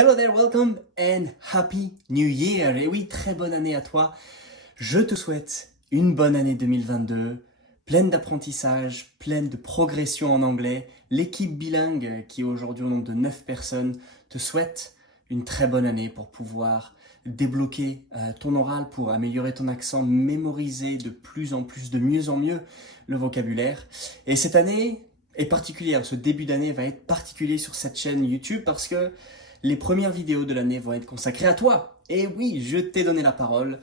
Hello there, welcome and Happy New Year! Et oui, très bonne année à toi. Je te souhaite une bonne année 2022, pleine d'apprentissage, pleine de progression en anglais. L'équipe bilingue, qui est aujourd'hui au nombre de 9 personnes, te souhaite une très bonne année pour pouvoir débloquer ton oral, pour améliorer ton accent, mémoriser de plus en plus, de mieux en mieux le vocabulaire. Et cette année est particulière, ce début d'année va être particulier sur cette chaîne YouTube parce que les premières vidéos de l'année vont être consacrées à toi. Et oui, je t'ai donné la parole.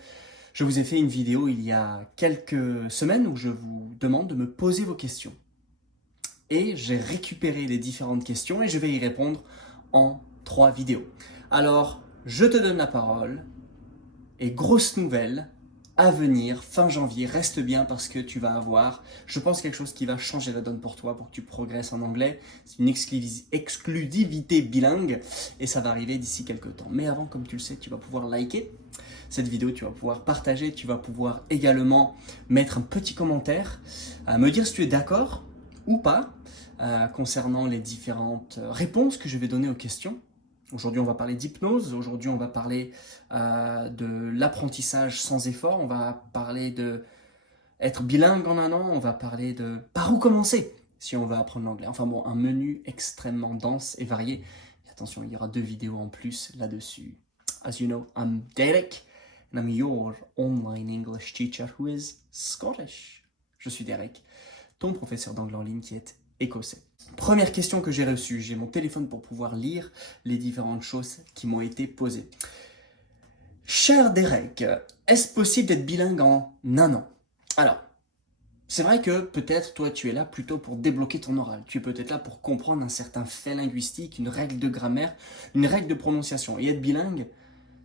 Je vous ai fait une vidéo il y a quelques semaines où je vous demande de me poser vos questions. Et j'ai récupéré les différentes questions et je vais y répondre en 3 vidéos. Alors, je te donne la parole. Et grosse nouvelle, à venir, fin janvier, reste bien parce que tu vas avoir, je pense, quelque chose qui va changer la donne pour toi, pour que tu progresses en anglais. C'est une exclusivité bilingue et ça va arriver d'ici quelques temps. Mais avant, comme tu le sais, tu vas pouvoir liker cette vidéo, tu vas pouvoir partager, tu vas pouvoir également mettre un petit commentaire, me dire si tu es d'accord ou pas concernant les différentes réponses que je vais donner aux questions. Aujourd'hui, on va parler d'hypnose. Aujourd'hui, on va parler de l'apprentissage sans effort. On va parler de être bilingue en un an. On va parler de par où commencer si on veut apprendre l'anglais. Enfin bon, un menu extrêmement dense et varié. Et attention, il y aura 2 vidéos en plus là-dessus. As you know, I'm Derek and I'm your online English teacher who is Scottish. Je suis Derek, ton professeur d'anglais en ligne qui est écossais. Première question que j'ai reçue, j'ai mon téléphone pour pouvoir lire les différentes choses qui m'ont été posées. Cher Derek, est-ce possible d'être bilingue en un an? Alors, c'est vrai que peut-être toi tu es là plutôt pour débloquer ton oral. Tu es peut-être là pour comprendre un certain fait linguistique, une règle de grammaire, une règle de prononciation. Et être bilingue,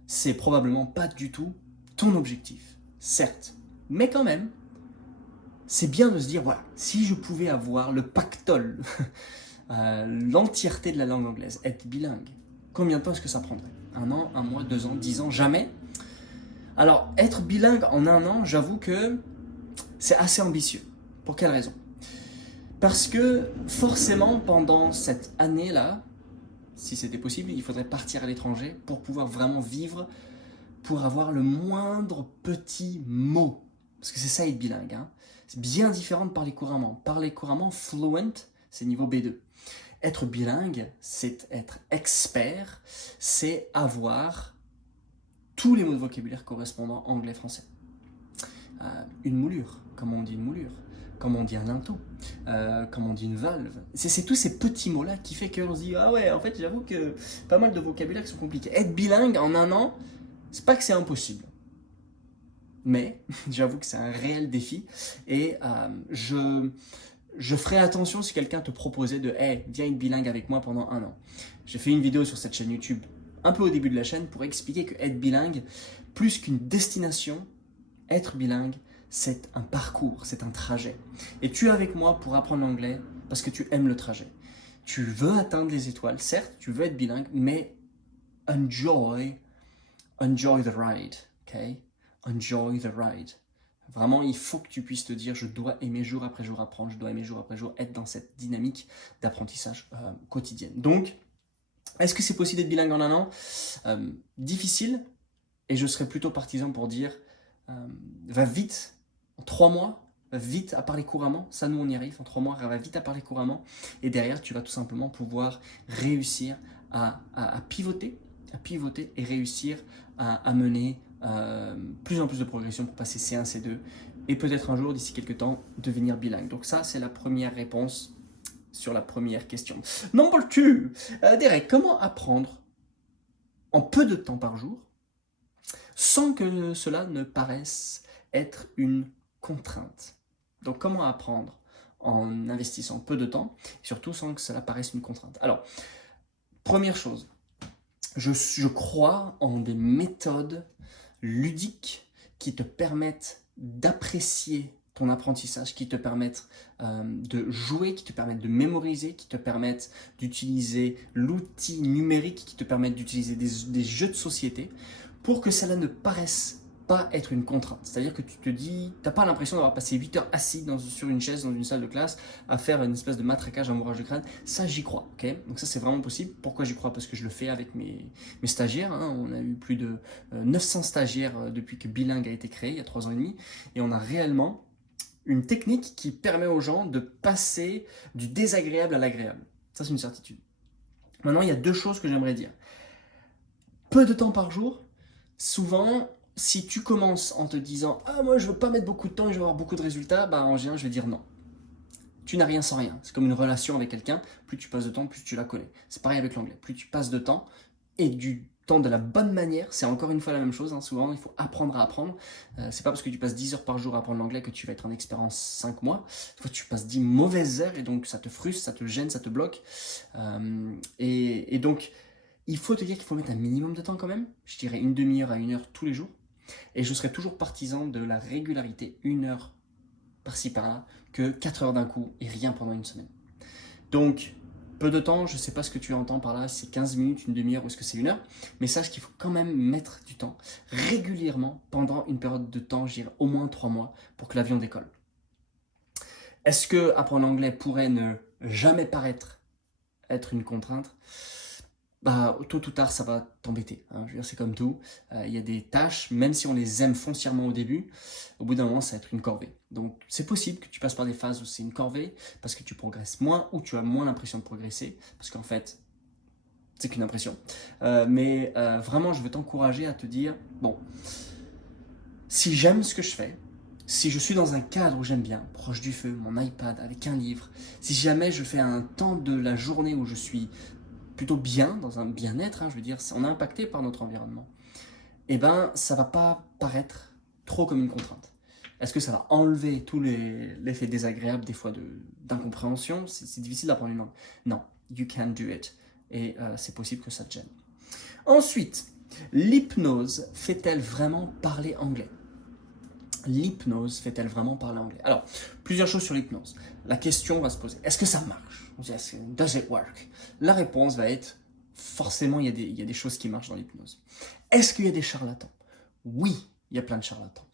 c'est probablement pas du tout ton objectif. Certes, mais quand même, c'est bien de se dire, voilà, si je pouvais avoir le pactole, l'entièreté de la langue anglaise, être bilingue, combien de temps est-ce que ça prendrait? 1 an, 1 mois, 2 ans, 10 ans, jamais? Alors, être bilingue en 1 an, j'avoue que c'est assez ambitieux. Pour quelle raison? Parce que forcément, pendant cette année-là, si c'était possible, il faudrait partir à l'étranger pour pouvoir vraiment vivre, pour avoir le moindre petit mot. Parce que c'est ça être bilingue, hein. C'est bien différent de parler couramment. Parler couramment, fluent, c'est niveau B2. Être bilingue, c'est être expert, c'est avoir tous les mots de vocabulaire correspondant anglais-français. Une moulure, comme on dit une moulure, comme on dit un linteau, comme on dit une valve. C'est tous ces petits mots-là qui fait qu'on se dit « Ah ouais, en fait, j'avoue que pas mal de vocabulaire qui sont compliqués. » Être bilingue en 1 an, c'est pas que c'est impossible. Mais j'avoue que c'est un réel défi et je ferai attention si quelqu'un te proposait de « Hey, viens être bilingue avec moi pendant 1 an. » J'ai fait une vidéo sur cette chaîne YouTube un peu au début de la chaîne pour expliquer que être bilingue, plus qu'une destination, être bilingue, c'est un parcours, c'est un trajet. Et tu es avec moi pour apprendre l'anglais parce que tu aimes le trajet. Tu veux atteindre les étoiles, certes, tu veux être bilingue, mais enjoy the ride, ok? Enjoy the ride. Vraiment, il faut que tu puisses te dire, je dois aimer jour après jour apprendre, je dois aimer jour après jour être dans cette dynamique d'apprentissage quotidienne. Donc, est-ce que c'est possible d'être bilingue en 1 an? Difficile, et je serais plutôt partisan pour dire, va vite, en 3 mois, va vite à parler couramment. Ça, nous, on y arrive, en 3 mois, va vite à parler couramment, et derrière, tu vas tout simplement pouvoir réussir à pivoter et réussir à mener plus en plus de progression pour passer C1, C2 et peut-être un jour, d'ici quelques temps, devenir bilingue. Donc ça, c'est la première réponse sur la première question. Number 2, Derek, comment apprendre en peu de temps par jour sans que cela ne paraisse être une contrainte? Donc comment apprendre en investissant peu de temps et surtout sans que cela paraisse une contrainte? Alors, première chose, je crois en des méthodes ludiques qui te permettent d'apprécier ton apprentissage, qui te permettent de jouer, qui te permettent de mémoriser, qui te permettent d'utiliser l'outil numérique, qui te permettent d'utiliser des jeux de société pour que cela ne paraisse pas être une contrainte. C'est-à-dire que tu te dis, tu n'as pas l'impression d'avoir passé 8 heures assis sur une chaise dans une salle de classe à faire une espèce de matraquage, un bourrage de crâne. Ça, j'y crois. Okay, donc ça, c'est vraiment possible. Pourquoi j'y crois? Parce que je le fais avec mes stagiaires. Hein. On a eu plus de 900 stagiaires depuis que Bilingue a été créé, il y a 3 ans et demi. Et on a réellement une technique qui permet aux gens de passer du désagréable à l'agréable. Ça, c'est une certitude. Maintenant, il y a 2 choses que j'aimerais dire. Peu de temps par jour, souvent, si tu commences en te disant « Ah, moi, je veux pas mettre beaucoup de temps et je veux avoir beaucoup de résultats », bah, en général, je vais dire non. Tu n'as rien sans rien. C'est comme une relation avec quelqu'un. Plus tu passes de temps, plus tu la connais. C'est pareil avec l'anglais. Plus tu passes de temps et du temps de la bonne manière, c'est encore une fois la même chose. Hein. Souvent, il faut apprendre à apprendre. C'est pas parce que tu passes 10 heures par jour à apprendre l'anglais que tu vas être en expert en 5 mois. Des fois, tu passes 10 mauvaises heures et donc ça te frustre, ça te gêne, ça te bloque. Et donc, il faut te dire qu'il faut mettre un minimum de temps quand même. Je dirais une demi-heure à 1 heure tous les jours. Et je serai toujours partisan de la régularité, 1 heure par-ci par-là, que 4 heures d'un coup et rien pendant une semaine. Donc, peu de temps, je ne sais pas ce que tu entends par là, si c'est 15 minutes, une demi-heure ou est-ce que c'est 1 heure, mais sache qu'il faut quand même mettre du temps régulièrement pendant une période de temps, je dirais au moins 3 mois, pour que l'avion décolle. Est-ce que apprendre l'anglais pourrait ne jamais paraître être une contrainte? Bah, tôt ou tard, ça va t'embêter. Hein. Je veux dire, c'est comme tout. Il y a des tâches, même si on les aime foncièrement au début, au bout d'un moment, ça va être une corvée. Donc, c'est possible que tu passes par des phases où c'est une corvée, parce que tu progresses moins ou tu as moins l'impression de progresser, parce qu'en fait, c'est qu'une impression. Mais vraiment, je veux t'encourager à te dire, bon, si j'aime ce que je fais, si je suis dans un cadre où j'aime bien, proche du feu, mon iPad, avec un livre, si jamais je fais un temps de la journée où je suis plutôt bien, dans un bien-être, hein, je veux dire, on est impacté par notre environnement, eh ben, ça va pas paraître trop comme une contrainte. Est-ce que ça va enlever tous l'effet désagréable des fois d'incompréhension? C'est difficile d'apprendre une langue. Non, you can do it. Et c'est possible que ça te gêne. Ensuite, l'hypnose fait-elle vraiment parler anglais? L'hypnose fait-elle vraiment parler anglais? Alors, plusieurs choses sur l'hypnose. La question va se poser, est-ce que ça marche? Does it work? La réponse va être, forcément, il y a des choses qui marchent dans l'hypnose. Est-ce qu'il y a des charlatans? Oui, il y a plein de charlatans.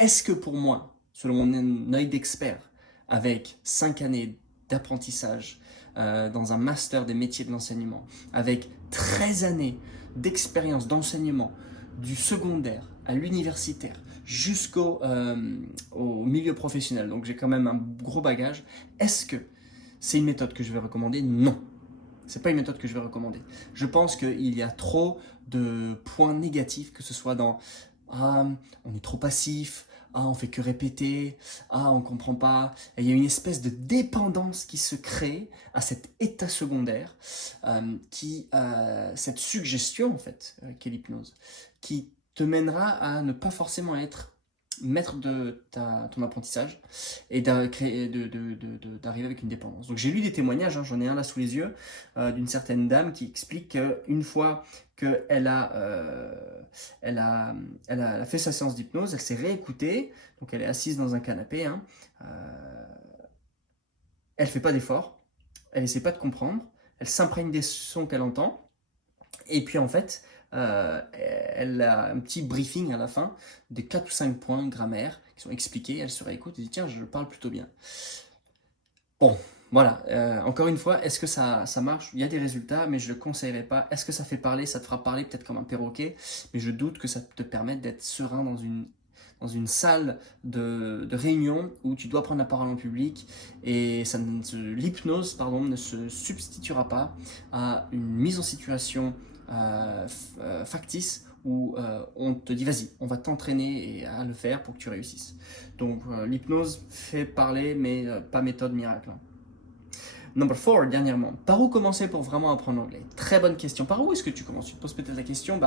Est-ce que pour moi, selon mon œil d'expert, avec 5 années d'apprentissage dans un master des métiers de l'enseignement, avec 13 années d'expérience d'enseignement du secondaire à l'universitaire, jusqu'au au milieu professionnel, donc j'ai quand même un gros bagage, est-ce que c'est une méthode que je vais recommander? Non, c'est pas une méthode que je vais recommander. Je pense qu'il y a trop de points négatifs, que ce soit dans « Ah, on est trop passif »,« Ah, on fait que répéter »,« Ah, on comprend pas ». Et il y a une espèce de dépendance qui se crée à cet état secondaire, cette suggestion en fait, qu'est l'hypnose, qui te mènera à ne pas forcément être maître de ton apprentissage et d'arriver avec une dépendance. Donc j'ai lu des témoignages, hein, j'en ai un là sous les yeux, d'une certaine dame qui explique qu'une fois qu'elle elle a fait sa séance d'hypnose, elle s'est réécoutée, donc elle est assise dans un canapé, hein, elle fait pas d'effort, elle essaie pas de comprendre, elle s'imprègne des sons qu'elle entend, et puis en fait, elle a un petit briefing à la fin, de 4 ou 5 points grammaire qui sont expliqués, elle se réécoute et dit tiens, je parle plutôt bien. Bon, voilà, encore une fois, est-ce que ça marche? Il y a des résultats, mais je ne le conseillerais pas. Est-ce que ça fait parler? Ça te fera parler peut-être comme un perroquet, mais je doute que ça te permette d'être serein dans une salle de réunion où tu dois prendre la parole en public, et l'hypnose ne se substituera pas à une mise en situation factice où on te dit vas-y, on va t'entraîner à le faire pour que tu réussisses. Donc l'hypnose fait parler, mais pas méthode miracle. Number 4, dernièrement, par où commencer pour vraiment apprendre l'anglais? Très bonne question. Par où est-ce que tu commences? Tu te poses peut-être la question,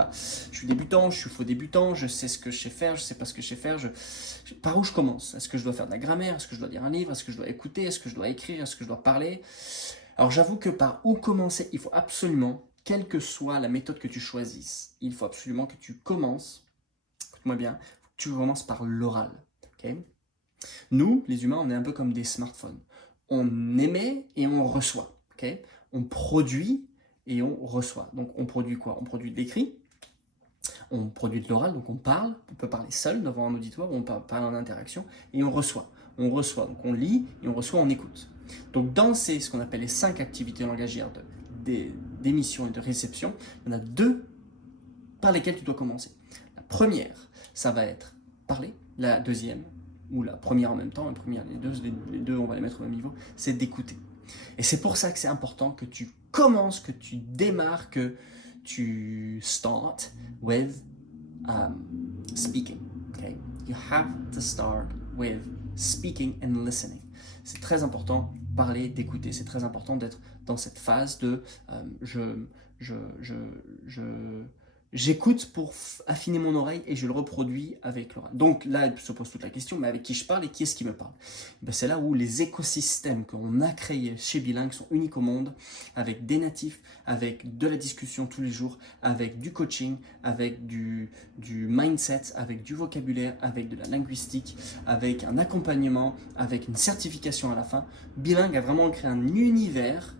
je suis débutant, je suis faux débutant, je sais ce que je sais faire, je sais pas ce que je sais faire, par où je commence? Est-ce que je dois faire de la grammaire? Est-ce que je dois lire un livre? Est-ce que je dois écouter? Est-ce que je dois écrire? Est-ce que je dois parler? Alors j'avoue que par où commencer, il faut absolument, quelle que soit la méthode que tu choisisses, il faut absolument que tu commences, écoute-moi bien, tu commences par l'oral. Okay? Nous, les humains, on est un peu comme des smartphones. On émet et on reçoit. Okay? On produit et on reçoit. Donc on produit quoi? On produit de l'écrit, On produit de l'oral, donc on parle, on peut parler seul devant un auditoire, on parle en interaction, et on reçoit. On reçoit, donc on lit, et on reçoit, on écoute. Donc dans ce qu'on appelle les 5 activités langagières d'émission et de réception, il y en a 2 par lesquelles tu dois commencer. La première, ça va être parler. La deuxième, ou la première en même temps, les deux on va les mettre au même niveau, c'est d'écouter. Et c'est pour ça que c'est important que tu commences, que tu démarres, que tu start with speaking. Okay? You have to start with speaking and listening. C'est très important parler, d'écouter. C'est très important d'être dans cette phase de j'écoute pour affiner mon oreille et je le reproduis avec l'oreille. Donc là, il se pose toute la question, mais avec qui je parle et qui est-ce qui me parle? Ben, c'est là où les écosystèmes qu'on a créés chez Bilingue sont uniques au monde, avec des natifs, avec de la discussion tous les jours, avec du coaching, avec du mindset, avec du vocabulaire, avec de la linguistique, avec un accompagnement, avec une certification à la fin. Bilingue a vraiment créé un univers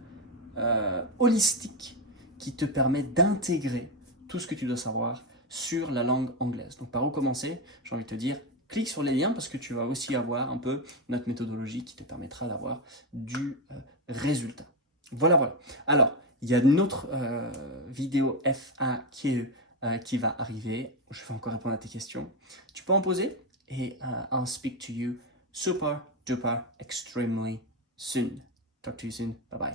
holistique qui te permet d'intégrer tout ce que tu dois savoir sur la langue anglaise. Donc par où commencer? J'ai envie de te dire, clique sur les liens parce que tu vas aussi avoir un peu notre méthodologie qui te permettra d'avoir du résultat. Voilà. Alors, il y a une autre vidéo FAQ qui va arriver. Je vais encore répondre à tes questions. Tu peux en poser et I'll speak to you super duper extremely soon. Talk to you soon. Bye bye.